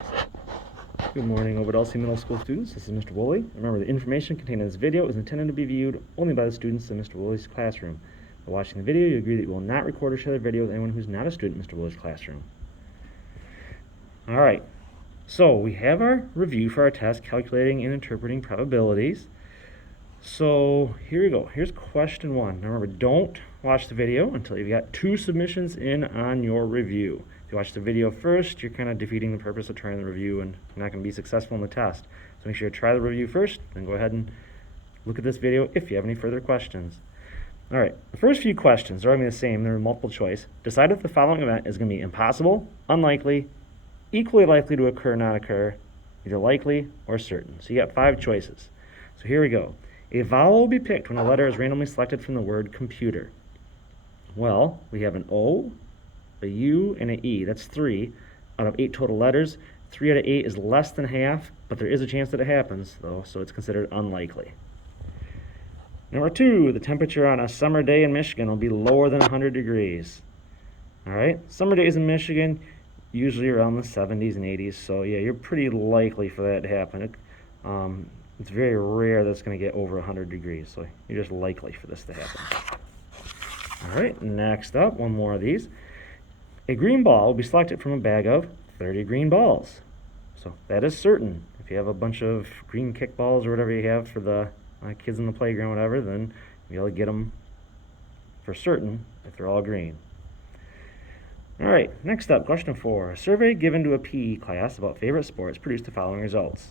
Good morning, Ovidalcy Middle School students. This is Mr. Woolley. Remember, the information contained in this video is intended to be viewed only by the students in Mr. Woolley's classroom. By watching the video, you agree that you will not record or share the video with anyone who's not a student in Mr. Woolley's classroom. Alright, so we have our review for our test, calculating and interpreting probabilities. So here we go. Here's question 1. Now remember, don't watch the video until you've got 2 submissions in on your review. If you watch the video first, you're kind of defeating the purpose of trying the review and you're not going to be successful in the test. So make sure you try the review first, then go ahead and look at this video if you have any further questions. Alright, the first few questions are going to be the same. They're multiple choice. Decide if the following event is going to be impossible, unlikely, equally likely to occur, not occur, either likely or certain. So you got 5 choices. So here we go. A vowel will be picked when a letter is randomly selected from the word computer. Well, we have an O, a U, and an E. That's 3 out of 8 total letters. 3 out of 8 is less than half, but there is a chance that it happens, though, so it's considered unlikely. Number 2, the temperature on a summer day in Michigan will be lower than 100 degrees. All right, summer days in Michigan, usually around the 70s and 80s, so yeah, you're pretty likely for that to happen. It's very rare that it's going to get over 100 degrees, so you're just likely for this to happen. All right, next up, one more of these. A green ball will be selected from a bag of 30 green balls. So that is certain. If you have a bunch of green kickballs or whatever you have for the kids in the playground, whatever, then you'll be able to get them for certain if they're all green. All right, next up, question 4. A survey given to a PE class about favorite sports produced the following results.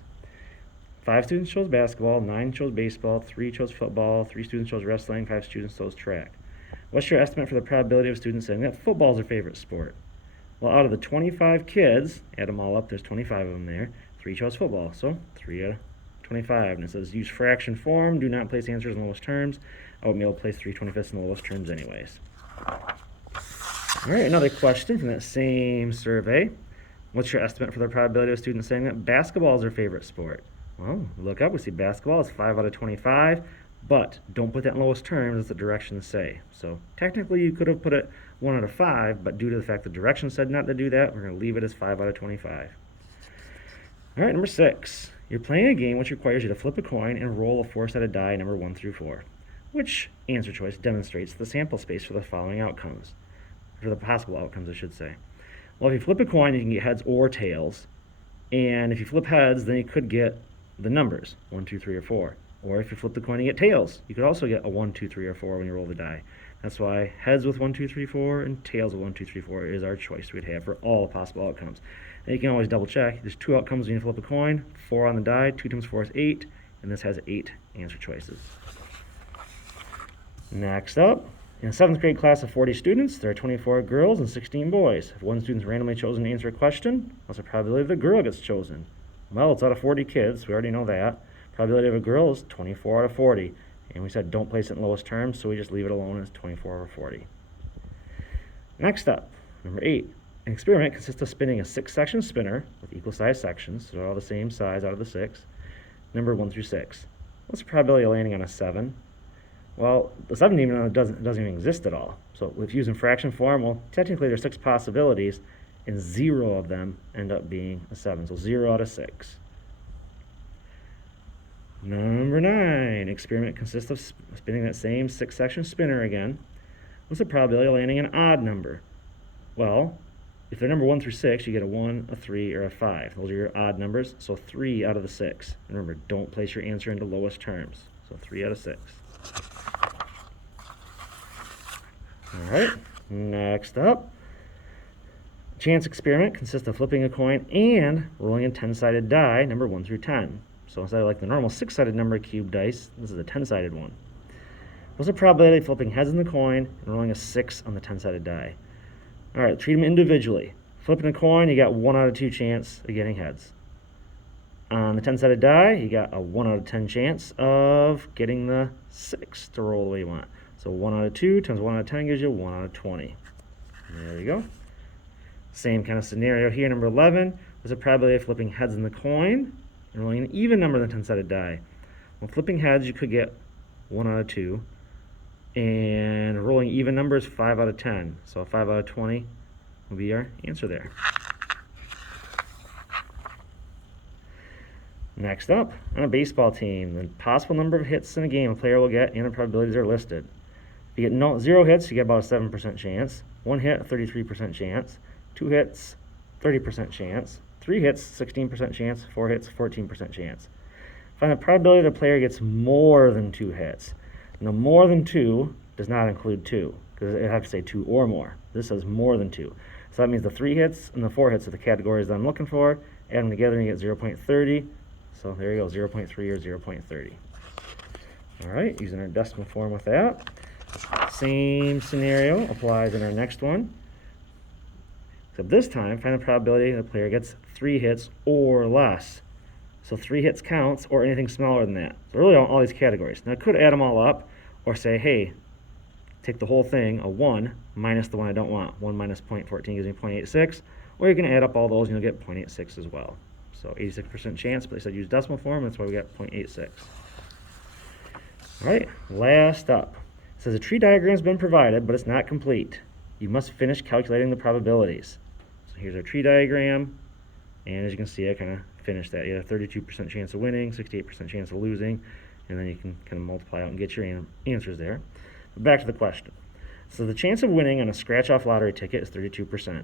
5 students chose basketball, 9 chose baseball, 3 chose football, 3 students chose wrestling, 5 students chose track. What's your estimate for the probability of students saying that football is their favorite sport? Well, out of the 25 kids, add them all up, there's 25 of them there, 3 chose football, so 3 out of 25. And it says use fraction form, do not place answers in lowest terms. I would be able to place 3/25 in the lowest terms anyways. All right, another question from that same survey. What's your estimate for the probability of students saying that basketball is their favorite sport? Well, look up, we see basketball is 5 out of 25, but don't put that in lowest terms as the directions say. So technically you could have put it 1 out of 5, but due to the fact the directions said not to do that, we're going to leave it as 5 out of 25. All right, number 6. You're playing a game which requires you to flip a coin and roll a 4-sided die number 1 through 4. Which answer choice demonstrates the sample space for the following outcomes? For the possible outcomes, I should say. Well, if you flip a coin, you can get heads or tails. And if you flip heads, then you could get the numbers, 1, 2, 3, or 4. Or if you flip the coin and get tails, you could also get a 1, 2, 3, or 4 when you roll the die. That's why heads with 1, 2, 3, 4 and tails with 1, 2, 3, 4 is our choice we'd have for all possible outcomes. And you can always double check. There's 2 outcomes when you flip a coin, 4 on the die, 2 times 4 is 8, and this has 8 answer choices. Next up, in a 7th grade class of 40 students, there are 24 girls and 16 boys. If one student is randomly chosen to answer a question, what's the probability the girl gets chosen? Well, it's out of 40 kids, we already know that. Probability of a girl is 24 out of 40. And we said don't place it in lowest terms, so we just leave it alone as 24 over 40. Next up, number 8. An experiment consists of spinning a 6-section spinner with equal size sections, so they're all the same size out of the 6, number 1 through 6. What's the probability of landing on a 7? Well, the 7 even doesn't even exist at all. So if using fraction form, well, technically there's 6 possibilities, and 0 of them end up being a 7. So 0 out of 6. Number 9. Experiment consists of spinning that same 6-section spinner again. What's the probability of landing an odd number? Well, if they're number 1 through 6, you get a 1, a 3, or a 5. Those are your odd numbers, so 3 out of the 6. And remember, don't place your answer into lowest terms. So 3 out of 6. All right, next up. Chance experiment consists of flipping a coin and rolling a 10-sided die, number 1 through 10. So instead of like the normal 6-sided number cube dice, this is a 10-sided one. What's the probability of flipping heads in the coin and rolling a 6 on the 10-sided die? All right, treat them individually. Flipping a coin, you got 1 out of 2 chance of getting heads. On the 10-sided die, you got a 1 out of 10 chance of getting the 6 to roll the way you want. So 1 out of 2 times 1 out of 10 gives you 1 out of 20. There you go. Same kind of scenario here, number 11. What's the probability of flipping heads in the coin and rolling an even number on the 10-sided die? Well, flipping heads, you could get 1 out of 2. And rolling even numbers, 5 out of 10. So 5 out of 20 will be our answer there. Next up, on a baseball team, the possible number of hits in a game a player will get and the probabilities are listed. If you get 0 hits, you get about a 7% chance. 1 hit, a 33% chance. 2 hits, 30% chance. 3 hits, 16% chance. 4 hits, 14% chance. Find the probability that a player gets more than 2 hits. Now, more than 2 does not include 2, because it has to say 2 or more. This says more than 2. So that means the 3 hits and the 4 hits are the categories that I'm looking for. Add them together and you get 0.30. So there you go, 0.3 or 0.30. All right, using our decimal form with that. Same scenario applies in our next one. Except this time, find the probability the player gets 3 hits or less. So 3 hits counts, or anything smaller than that. So really all these categories. Now I could add them all up, or say, hey, take the whole thing, a 1 minus the one I don't want. 1 minus 0.14 gives me 0.86. Or you can add up all those and you'll get 0.86 as well. So 86% chance, but they said use decimal form, that's why we got 0.86. All right, last up. It says a tree diagram has been provided, but it's not complete. You must finish calculating the probabilities. So here's our tree diagram, and as you can see, I kind of finished that. You have a 32% chance of winning, 68% chance of losing, and then you can kind of multiply out and get your answers there. But back to the question. So the chance of winning on a scratch-off lottery ticket is 32%.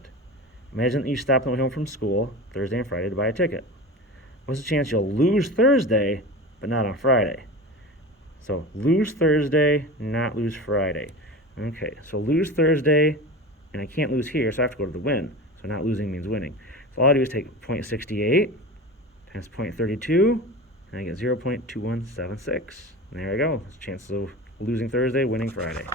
Imagine that you stop on the way home from school Thursday and Friday to buy a ticket. What's the chance you'll lose Thursday, but not on Friday? So lose Thursday, not lose Friday. Okay, so lose Thursday, and I can't lose here, so I have to go to the win. So not losing means winning. So all I do is take 0.68 times 0.32, and I get 0.2176. And there I go. That's chances of losing Thursday, winning Friday.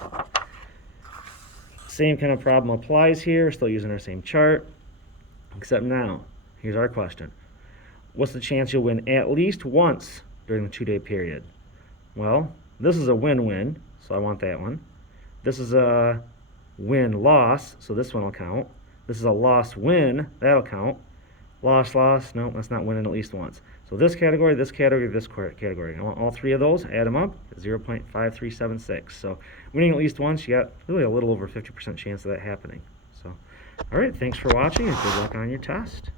Same kind of problem applies here. Still using our same chart, except now, here's our question. What's the chance you'll win at least once during the 2-day period? Well, this is a win-win, so I want that one. This is a win-loss, so this one will count. This is a loss-win, that'll count. Loss-loss, no, that's not winning at least once. So this category, this category. I want all 3 of those, add them up, 0.5376. So winning at least once, you got really a little over 50% chance of that happening. So, all right, thanks for watching, and good luck on your test.